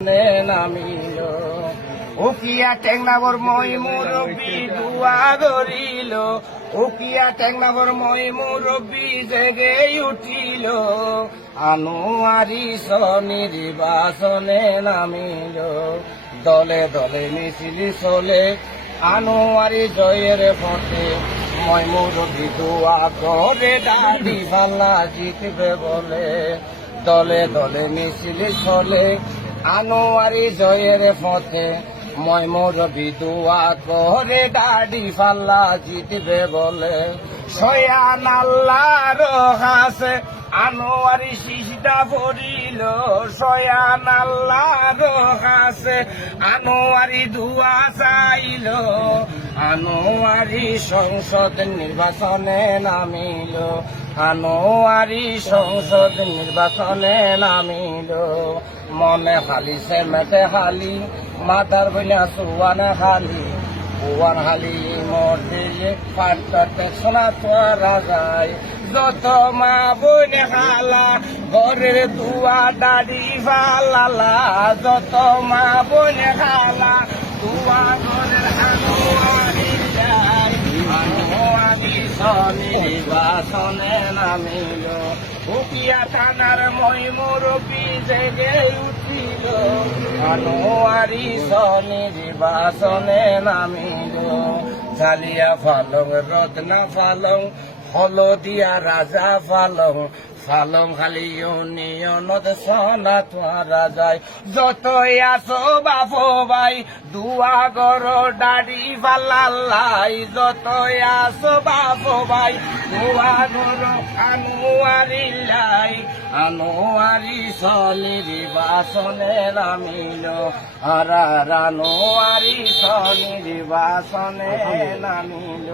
নামিল উকিয়া টেংনাবর মই মুরব্বী দুয়া গরিল উকিয়া টেংনাবর মই মুরব্বী জেগে উঠিল আনোয়ারি নির্বাচনে নামিল দলে দলে মিছিল চলে আনোয়ারি জয়ের পথে মই মুরব্বী দুয়া করে দাঁড়ি পাল্লা জিতবে বলে দলে দলে মিছিল চলে আনোয়ারি জয়ের পথে মই মুরব্বী দুয়া করে দাড়ি পাল্লা জিতবে বলে সয়ান আল্লাহর কাছে আনোয়ারি সিজদা পড়িল সয়ান আল্লাহর কাছে আনোয়ারি দুয়া চাইল আনোয়ারি সংসদ নির্বাচনে নামিল আনোয়ারি সংসদ নির্বাচনে নামিল মনে খালি সেমেটে খালি মাতার বইনা সুয়ানে খালি ওয়ান খালি মরদিলে পাঁচটাতে সোনা তোরা যায় যত মা বইনে খালা ঘরের দুয়া দাড়ি ফালালা যত মা বইনে খালা দুয়া ঘরের আনোয়ারি যায় আনোয়ারি নির্বাচনে নামিল উকিয়া থানার মই মুরব্বী জেগে উঠিল আনোয়ারি নির্বাচনে নামিল জালিয়া ফালং রত্না ফালং হলদিয়া রাজা ফালং ফালং খালি ইউনিয়নত সোনা তোরা যায় যতই আসো বাপো ভাই দুয়া গর দাড়ি ফালাই যতই আসো বাপো ভাই দুয়া গর আনোয়ারি লাই আনোয়ারি নির্বাচনে নামিল আনোয়ারি নির্বাচনে নামিল